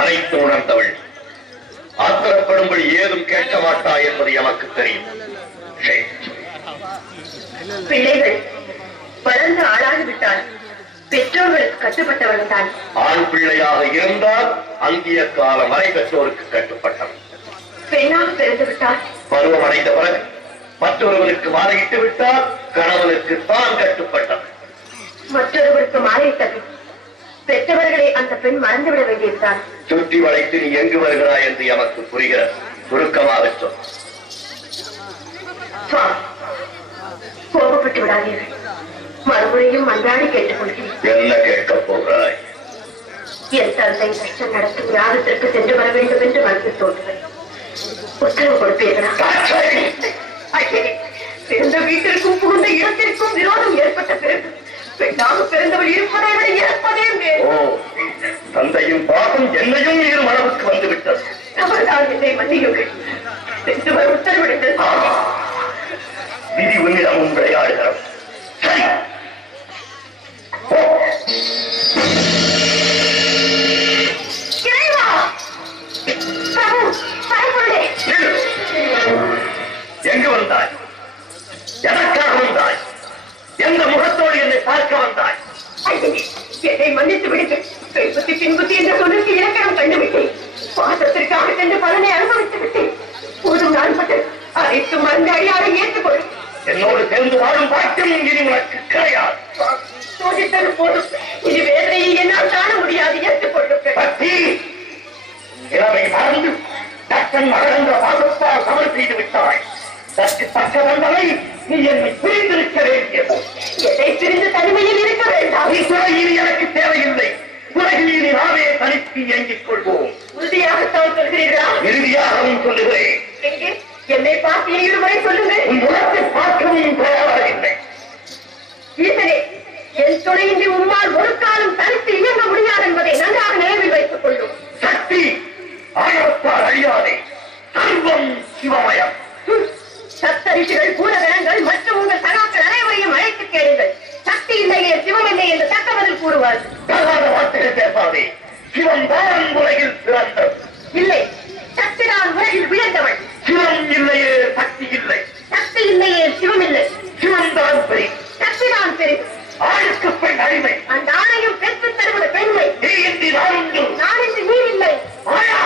அனைத்து உணர்ந்தவள் ஆத்திரப்படும்படி ஏதும் கேட்க மாட்டா என்பது எமக்கு தெரியும். பிள்ளைகள் வளர்ந்து ஆளாகிவிட்டால் பெற்றோர்களுக்கு கட்டுப்பட்டவர்கள் தான். ஆண் பிள்ளையாக இருந்தால் அங்கிய காலம் வரை பெற்றோருக்கு கட்டுப்பட்டவன். பெண்ணாக பிறந்து விட்டால் பருவம் அடைந்த பிறகு மற்றொருவருக்கு மாலையிட்டு விட்டால் கணவனுக்கு தான் கட்டுப்பட்டவன். மற்றொருவருக்கு மாலையிட்டது பெற்றவர்களை அந்த பெண் மறந்துவிட வேண்டியதுதான். சுற்றி வளைத்து நீ எங்கு வருகிறாய் என்று எமக்கு புரிகிறது. சுருக்கமாக சொல். கோபப்பட்டு விடாதீர்கள். மறுமுறையும் மன்றாடி கேட்டுக் கொள்கிறேன். என்ன கேட்கப் போகிறாய்? என் தந்தை கஷ்டம் நடத்தும் யாகத்திற்கு சென்று வர வேண்டும் என்று மனதில் தோன்றுவேன். உத்தரவு கொடுப்பீர்களா? பிறந்த வீட்டிற்கும் புகுந்த இடத்திற்கும் விரோதம் ஏற்பட்ட பிறகு பெண்ணாக பிறந்தவள் இருப்பதை விட இறப்பதே மேல். தந்தையின் பாகம் என்னையும் மீறும் அளவுக்கு வந்துவிட்டது. அவர்தான் என்னை மன்னியுங்கள். சென்று வர உத்தரவிடுங்கள். விதி உன்னிடமும் விளையாடுகிறோம். சரி, எங்கு வந்தாய்? எதற்காக வந்தாய்? எந்த முகத்தோடு என்னை பார்க்க வந்தாய்? என்னை மன்னித்து விடுங்கள். பெண்புத்தி பின்புத்தி என்ற சொல்லுக்கு இலக்கணம் கண்டுவிட்டேன். பாசத்திற்காக சென்று பலனை அனுபவித்து விட்டேன். போதும் நான் பட்டு அனைத்து மருந்து அடியாரை ஏற்றுக்கொள்ளும். என்னோடு சேர்ந்து வாழும் பாக்கியம் இனி உனக்கு கிடையாது. சோதித்தது போதும். இது வேதனையை என்னால் காண முடியாது. ஏற்றுக்கொள்ளுங்கள். இளமை மறந்து தக்கன் மகன்ற பாசத்தால் சமர் செய்து விட்டாய். தற்கு தக்க வந்தவை நீ என்னை பிரிந்து வேண்டியது. எதை பிரிந்து தனிமையில் இருக்க வேண்டாம். இஸ்ராயேல் எனக்கு தேவையில்லை. உலகில் இனி நாமே தனித்து இயங்கிக் கொள்வோம். உறுதியாகத்தான் சொல்கிறீர்களா? இறுதியாகவும் சொல்லுகிறேன். எங்கே என்னை பார்த்து இருமுறை சொல்லுங்கள். உன் முகத்தை பார்க்கவும் தயாராக இல்லை. ஈசனே, என் துணையின்றி உம்மால் ஒரு காலம் தனித்து இயங்க முடியாது என்பதை நன்றாக நினைவில் வைத்துக் கொள்ளும். சக்தி ஆணவத்தால் அழியாதே. சர்வம் சிவமயம். சப்தரிஷிகள், பூரகணங்கள் மற்றும் உங்கள் சகாக்கள் அனைவரையும் அழைத்து கேளுங்கள். சக்தி இல்லையே சிவம் இல்லை என்று தக்க பதில் கூறுவார்கள். தகாத வார்த்தைகள் பேசாதே. சிவம் தான் உலகில் சிறந்தது. இல்லை, சக்தி தான் உலகில் உயர்ந்தவள். சிவம் இல்லையே சக்தி இல்லை. சக்தி இல்லையே சிவம் இல்லை. சிவம் தான் பெரிய. சக்தி தான் பெரிது. ஆணுக்கு பெண் அடிமை. அந்த ஆணையும் பெற்று தருவது பெண்மை. நீ இன்றி நான் உண்டு. நான் இன்று நீர் இல்லை. ஆயா!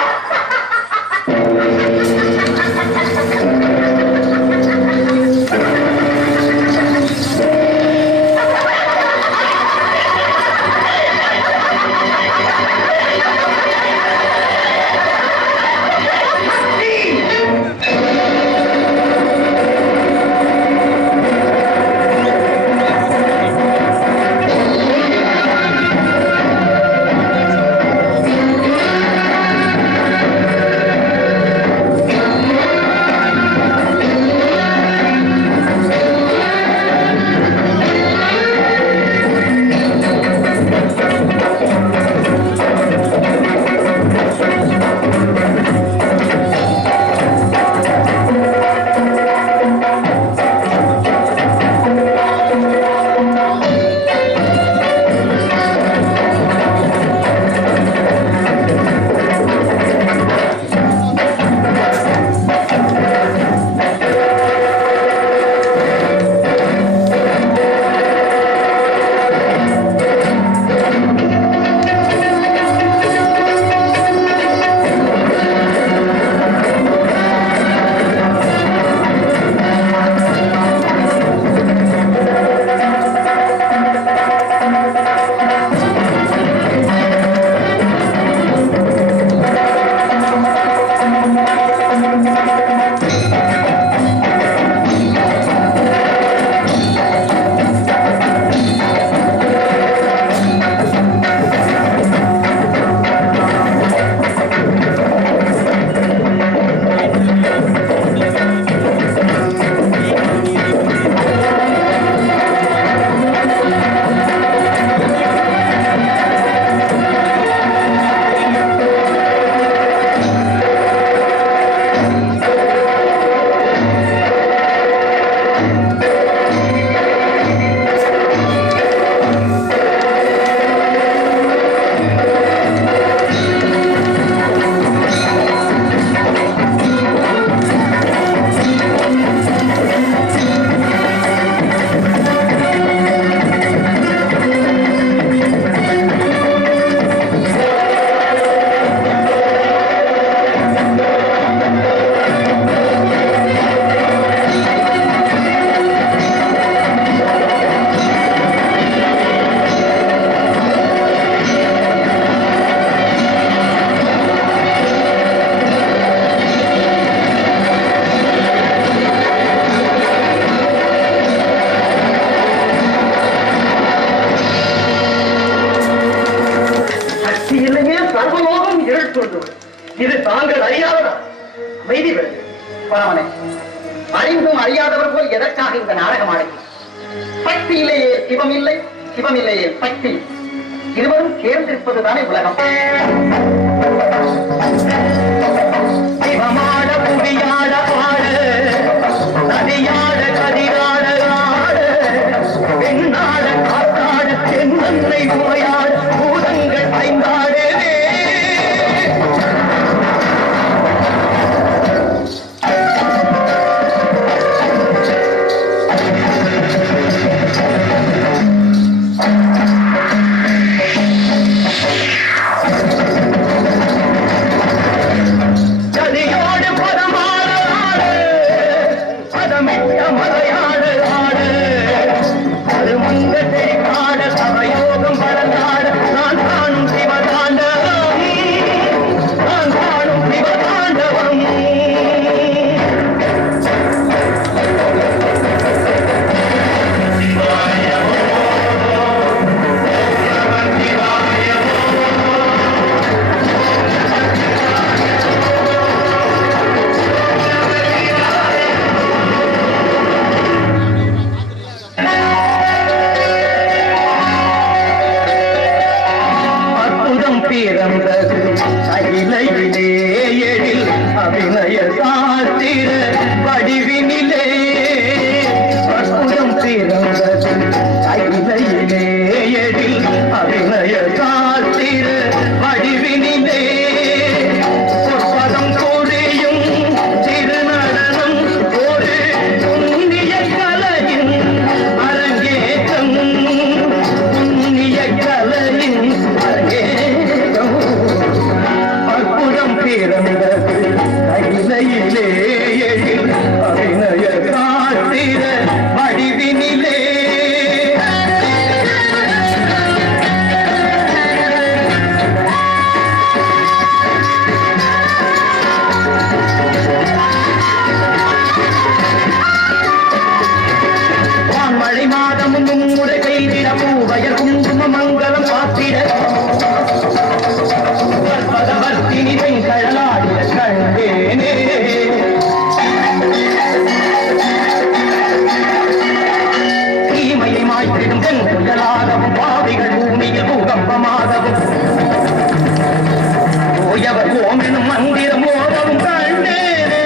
இது தாங்கள் அறியாததா? அமைதி வேறு பரமனே, அறிந்தும் அறியாதவர் போல் எதற்காக இந்த நாடகம் ஆடுகிறேன்? சக்தியிலேயே சிவம் இல்லை, சிவம் இல்லையே சக்தி, இருவரும் சேர்ந்திருப்பதுதானே உலகம். சிவமாட புவியாட ஆட, நதியாட கதிராட ஆட, பெண்ணாட காத்தாட, தென்னன்னை நோயாட, பூதங்கள் ஐந்தாடவே. நதியோட மழை மாதமும் முறை பெய்திட பூவயர் குங்கும மங்களம் காத்திட பதவர்த்தினி வெங்கடலாடிய கண்டேனே தீமையை மாய்த்திடும் வெண்குயலாகவும் பாவிகள் பூமியில் பூகம்பமாகவும் ஓயவர் ஓமெனும் மந்திரம் ஓதவும் கண்டேனே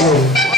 Oh,